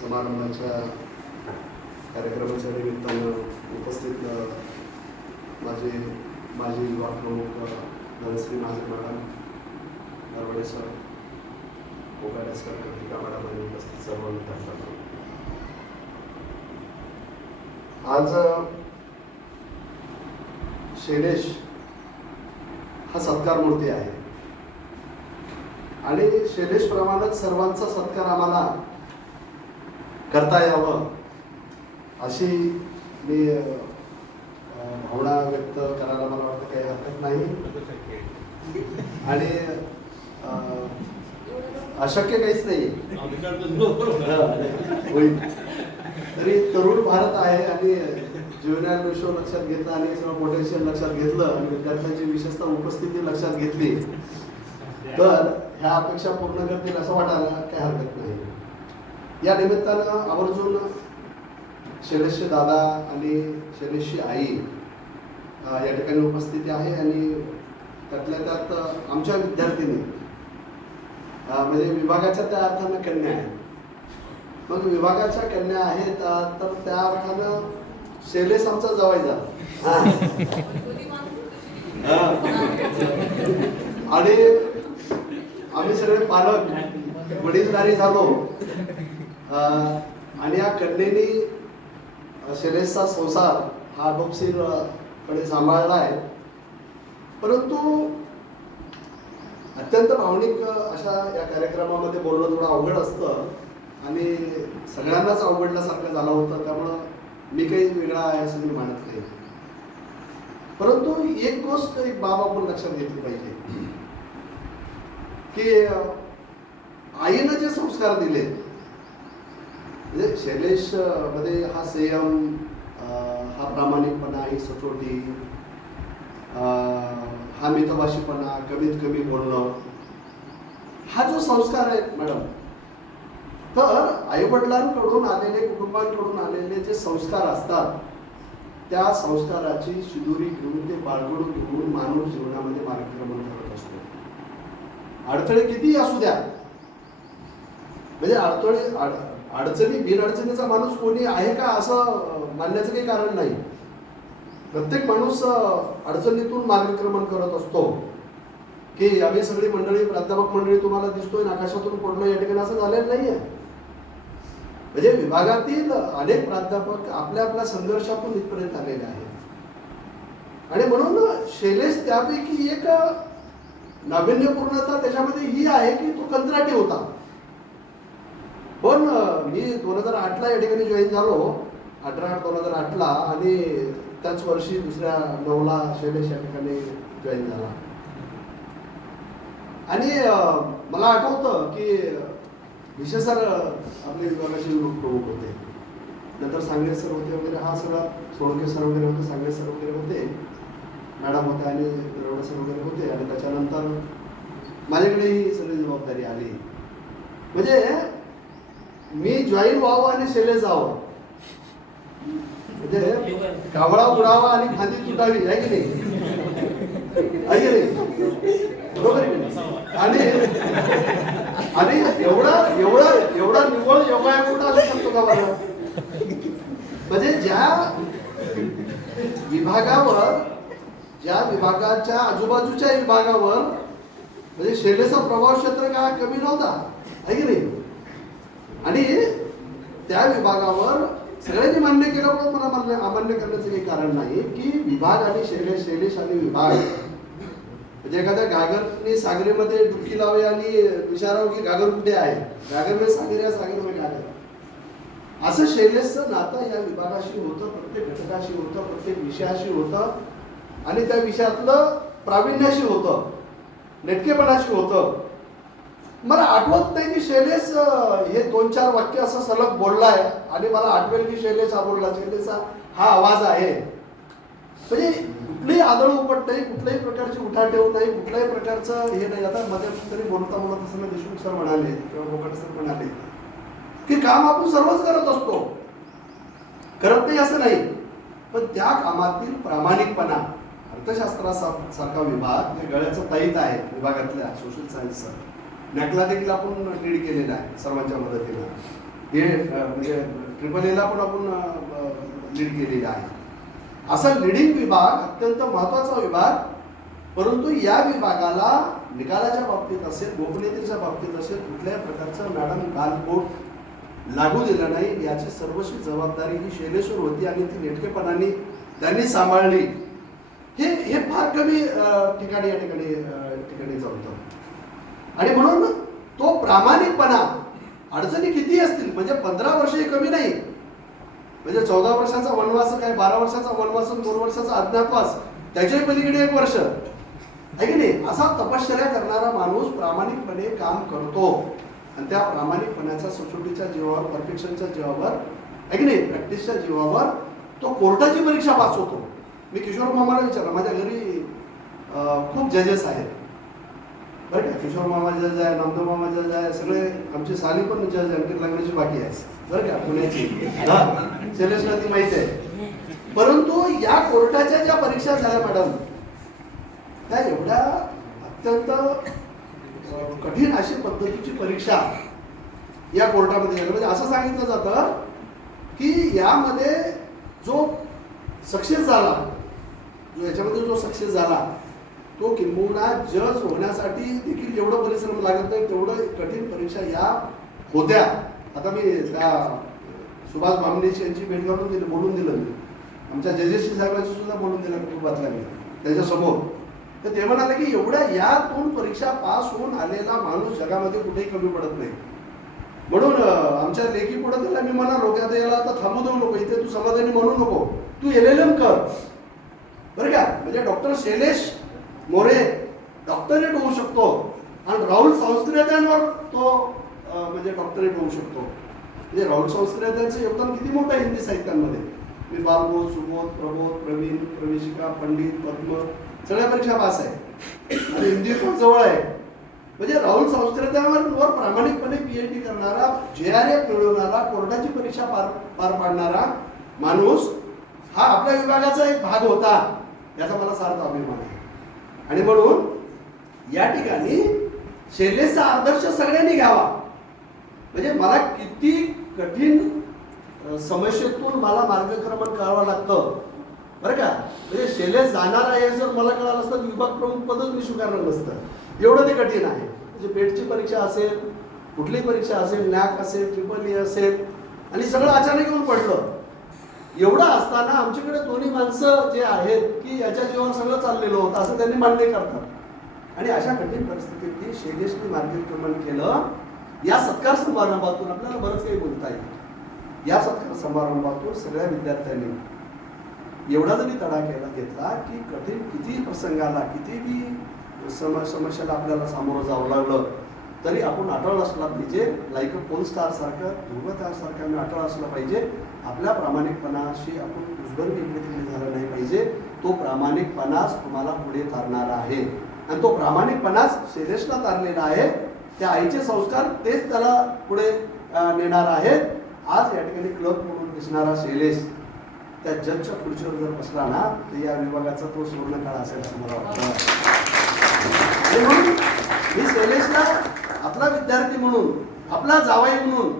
समारंभाच्या कार्यक्रमाच्या निमित्तानं उपस्थित माझे माजी युवा प्रमुख धनश्री माझे madam Narwade sir Kokade sir Kritika madam आणि उपस्थित सर्व विद्यार्थ्यांना आज शैलेश हा सत्कार मूर्ती आहे. आणि शैलेश प्रमाणात सर्वांचा सत्कार आम्हाला करता यावं. अशी मी भावना व्यक्त करायला मला वाटतं काही हरकत नाही. आणि अशक्य काहीच नाही. होईल तरी तरुण भारत आहे आणि जीवनात विश्व लक्षात घेतलं आणि सर्व पोटेन्शियल लक्षात घेतलं आणि विद्यार्थ्यांची विशेषतः उपस्थिती लक्षात घेतली. तर ह्या अपेक्षा पूर्ण करतील असं वाटायला काही हरकत नाही. या निमित्तानं आवर्जून शैलेशचे दादा आणि शैलेशची आई या ठिकाणी उपस्थिती आहे आणि त्यातल्या त्यात आमच्या विद्यार्थिनी म्हणजे विभागाच्या त्या अर्थानं कन्या आहेत. मग विभागाच्या कन्या आहेत तर त्या अर्थानं शैलेश आमचा जवायचा आणि आम्ही सगळे पालक वडीलधारी झालो. आणि या कन्येने शैलेशचा संसार हा बक्षीर सांभाळला आहे. परंतु अत्यंत भावनिक अशा या कार्यक्रमामध्ये बोलणं थोडं अवघड असतं आणि सगळ्यांनाच अवघडल्यासारखं झालं होतं त्यामुळं मी काही वेगळा आहे असं मी मानत नाही. परंतु एक गोष्ट एक बाब आपण लक्षात घेतली पाहिजे. की आईनं जे संस्कार दिले म्हणजे शैलेशमध्ये हा संयम हा प्रामाणिकपणा ही सचोटी हा मितभाषीपणा कमीत कमी बोलणं हा जो संस्कार आहे मॅडम तर आईवडिलांकडून आलेले कुटुंबांकडून आलेले जे संस्कार असतात त्या संस्काराची शिदुरी घेऊन ते बाळगून घेऊन माणूस जीवनामध्ये मार्गक्रमण करत असतो. अडथळे कितीही असू द्या. म्हणजे अडथळे अडचणी बिनअडचणीचा माणूस कोणी आहे का असं मानण्याचं काही कारण नाही. प्रत्येक माणूस अडचणीतून मार्गक्रमण करत असतो. की आम्ही सगळी मंडळी प्राध्यापक मंडळी तुम्हाला दिसतोय आकाशातून पडलो या ठिकाणी असं झालेलं नाहीये. म्हणजे विभागातील अनेक प्राध्यापक आपल्या आपल्या संघर्षातून इथपर्यंत आलेले आहेत. आणि म्हणून शैलेश त्यापैकी एक नाविन्यपूर्णता त्याच्यामध्ये ही आहे की तो कंत्राटी होता. पण मी दोन हजार आठला या ठिकाणी जॉईन झालो. अठरा आठ दोन हजार आठला आणि त्याच वर्षी दुसऱ्या नवला शैलेश या ठिकाणी जॉईन झाला. आणि मला आठवतं की विशेष सर आपले विभागाचे प्रमुख होते. नंतर सांगले सर होते वगैरे हा सगळा सोळंके सर वगैरे होते सांगले सर वगैरे होते. मॅडम होते आणि दरोडे सर वगैरे होते आणि त्याच्यानंतर माझ्याकडे ही सगळी जबाबदारी आली. म्हणजे मी जॉईन व्हावं आणि शेले जावं. म्हणजे कावळा उडावा आणि खादी तुटावी आहे की नाही? बरोबर आणि आणि एवढा एवढा एवढा निव्वळ योगायोग कुठं असू शकतो का बरं? म्हणजे ज्या विभागावर ज्या विभागाच्या आजूबाजूच्या विभागावर म्हणजे शेलेचा प्रभाव क्षेत्र काय कमी नव्हता? आहे की नाही? आणि त्या विभागावर सगळ्यांनी मान्य केल्यामुळे मला मान्य अमान्य करण्याचं काही कारण नाही की विभाग आणि शैलेश शैलेश आणि विभाग म्हणजे एखाद्या घागरने सागरेमध्ये डुबकी लावे आणि विचारावं हो की घागर कुठे आहे? घागर में सागर या सागर में घागर असं शैलेशचं नातं या विभागाशी होतं प्रत्येक घटकाशी होतं प्रत्येक विषयाशी होतं आणि त्या विषयातलं प्रावीण्याशी होतं नेटकेपणाशी होतं. मला आठवत नाही की शैलेश हे दोन चार वाक्य असं सलग बोललाय आणि मला आठवेल की शैलेश हा बोलला. शैलेशचा हा आवाज आहे. म्हणजे कुठलीही आदळ उपट नाही कुठल्याही प्रकारची उठाठेव नाही कुठल्याही प्रकारचं हे नाही. आता मध्ये तरी बोलता बोलत असताना देशमुख सर म्हणाले किंवा कोकण सर म्हणाले की काम आपण सर्वच करत असतो. करत नाही असं नाही. पण त्या कामातील प्रामाणिकपणा अर्थशास्त्रासा- सारखा विभाग जे गळ्याचं ताईत आहे विभागातल्या सोशल सायन्सचा नॅकला देखील आपण लीड केलेला आहे सर्वांच्या मदतीला. हे म्हणजे ट्रिपल एला पण आपण लीड केलेले आहे. असा लिडिंग विभाग अत्यंत महत्त्वाचा विभाग परंतु या विभागाला निकालाच्या बाबतीत असेल गोपनीयतेच्या बाबतीत असेल कुठल्याही प्रकारचं मॅडम गालबोट लागू दिलं नाही याची सर्वस्वी जबाबदारी ही शैलेश्वर होती आणि ती नेटकेपणाने त्यांनी सांभाळली. हे हे फार कमी ठिकाणी या ठिकाणी ठिकाणी जमतं. आणि म्हणून तो प्रामाणिकपणा अडचणी किती असतील म्हणजे पंधरा वर्ष हे कमी नाही. म्हणजे चौदा वर्षाचा वनवास काय बारा वर्षाचा वनवास दोन वर्षाचा अज्ञातवास त्याच्याही पलीकडे एक वर्ष. आहे की नाही? असा तपश्चर्या करणारा माणूस प्रामाणिकपणे काम करतो. आणि त्या प्रामाणिकपणाच्या सचोटीच्या जीवावर परफेक्शनच्या जीवावर आहे की नाही? प्रॅक्टिसच्या जीवावर तो कोर्टाची परीक्षा पास होतो. मी किशोर मामाला विचारलं माझ्या घरी खूप जजेस आहेत. बरं का किशोर मामा जज आहे नामदेव मामा जज आहे सगळे आमची साली पण जज आहे आणखी लग्नाची बाकी आहे बरं का पुण्याची. हा शैलेशला ती माहिती आहे. परंतु या कोर्टाच्या ज्या परीक्षा झाल्या मॅडम त्या एवढ्या अत्यंत कठीण अशी पद्धतीची परीक्षा या कोर्टामध्ये झाली. म्हणजे असं सांगितलं जातं की यामध्ये जो सक्सेस झाला जो याच्यामध्ये जो सक्सेस झाला तो किंबहुना जज होण्यासाठी देखील जेवढं परिश्रम लागत नाही तेवढं कठीण परीक्षा या होत्या. आता मी त्या सुभाष भामणेशी यांची भेट करून दिली बोलून दिलं मी. आमच्या जजेशी साहेबांशी सुद्धा बोलून दिलं कुटुंबातल्या मी त्याच्यासमोर. तर ते म्हणाले की एवढ्या या दोन परीक्षा पास होऊन आलेला माणूस जगामध्ये कुठेही कमी पडत नाही. म्हणून आमच्या लेखी पुढे त्याला मी म्हणालो की आता याला आता थांबू देऊ नको इथे तू समाधानी म्हणू नको. तू एल एल एम कर. बरं का? म्हणजे डॉक्टर शैलेश मोरे डॉक्टरेट होऊ शकतो. आणि राहुल संस्कृत्यांवर तो म्हणजे डॉक्टरेट होऊ शकतो. म्हणजे राहुल संस्कृत्यांचं योगदान किती मोठं आहे हिंदी साहित्यांमध्ये? मी बालबोध सुबोध प्रबोध प्रवीण प्रवेशिका पंडित पद्म सगळ्या परीक्षा पास आहे. आणि हिंदी खूप जवळ आहे. म्हणजे राहुल संस्कृत्यांवर प्रामाणिकपणे पी एच पीएचडी करणारा जे आर एफ मिळवणारा कोर्टाची परीक्षा पार पार पाडणारा माणूस हा आपल्या विभागाचा एक भाग होता याचा मला सार्थ अभिमान आहे. आणि म्हणून या ठिकाणी शैलेचा आदर्श सगळ्यांनी घ्यावा. म्हणजे मला किती कठीण समस्येतून मला मार्गक्रमण करावं लागतं. बरं का? म्हणजे शैलेश जाणार आहे जर मला कळालं असतं विभाग प्रमुख पदच मी स्वीकारलं नसतं. एवढं ते कठीण आहे. म्हणजे पेटची परीक्षा असेल कुठली परीक्षा असेल नॅक असेल ट्रिपल ई असेल आणि सगळं अचानक येऊन पडलं. एवढं असताना आमच्याकडे दोन्ही माणसं जे आहेत की याच्या जीवन सगळं चाललेलं होतं असं त्यांनी मान्य करतात. आणि अशा कठीण परिस्थितीत शैलेशने मार्गक्रमण केलं या सत्कार समारंभातून आपल्याला बरंच काही बोलता येईल. या सत्कार समारंभातून सगळ्या विद्यार्थ्यांनी एवढा जरी तडा केला घेतला की कठीण किती प्रसंगाला कितीही सम समस्याला आपल्याला सामोरं जावं लागलं तरी आपण अटळ असला पाहिजे. लाईक अ पोल स्टार सारखं ध्रुवतार सारखं आम्ही अटळ असला पाहिजे. आपल्या प्रामाणिकपणाशी आपण कुजबन इकडे तिकडे झालं नाही पाहिजे. तो प्रामाणिकपणाच तुम्हाला पुढे तारणारा आहे. आणि तो प्रामाणिकपणाच शैलेशला तारलेला आहे. त्या आईचे संस्कार तेच त्याला पुढे नेणार आहेत. आज या ठिकाणी क्लब म्हणून दिसणारा शैलेश त्या जजच्या खुर्चीवर जर बसला ना तर या विभागाचा तो सुवर्णकाळ असेल असं मला वाटतं. म्हणून मी शैलेशला आपला विद्यार्थी म्हणून आपला जावाई म्हणून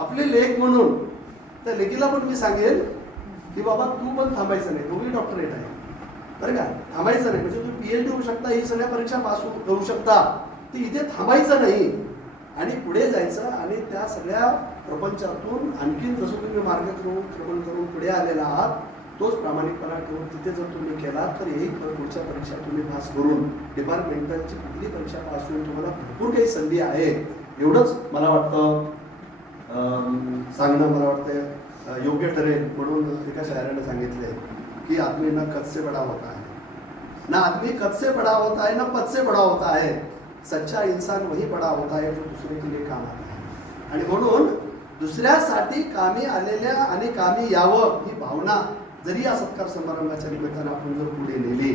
आपले लेख म्हणून त्या लेकीला पण मी सांगेल की बाबा तू पण थांबायचं नाही. दोघी डॉक्टरेट आहे. बरं का? थांबायचं नाही. म्हणजे तुम्ही डी होऊ शकता ही सगळ्या परीक्षा पास करू शकता. ती इथे थांबायचं नाही. आणि पुढे जायचं आणि त्या सगळ्या प्रपंचातून आणखीन जसं तुम्ही मार्गक्रमण क्रमण करून पुढे आलेला आहात तोच प्रामाणिकपणा ठेवून तिथे जर तुम्ही केला तर यही पुढच्या परीक्षा तुम्ही पास करून डिपार्टमेंटलची कुठली परीक्षा पास होऊन तुम्हाला भरपूर काही संधी आहे. एवढंच मला वाटतं. सांगणं मला वाटतं योग्य ठरेल म्हणून एका शायराने सांगितले की आदमी ना कद से बडा होता है ना आदमी कद से बड़ा होता है ना पद से बड़ा होता है सच्चा इन्सान वही बड़ा होता है जो दुसरे के लिए काम आता है आणि म्हणून दुसऱ्यासाठी कामी आलेल्या आणि कामी यावं ही भावना जरी या सत्कार समारंभाच्या निमित्तानं आपण जर पुढे नेली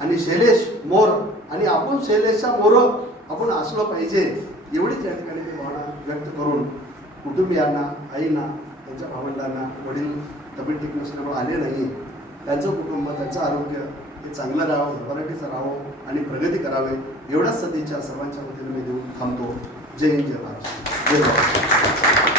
आणि शैलेश मोर आणि आपण शैलेशच्या मोर आपण असलो पाहिजे एवढीच या ठिकाणी मी भावना व्यक्त करून कुटुंबियांना आईना त्यांच्या भावंडांना वडील तब्येत ठीक नसल्यामुळे आले नाही त्यांचं कुटुंब त्यांचं आरोग्य हे चांगलं राहावं भरभराटीचं राहावं आणि प्रगती करावे एवढ्याच सदिच्छा सर्वांच्या वतीने मी देऊन थांबतो. जय हिंद जय महाराष्ट्र जय महाराष्ट्र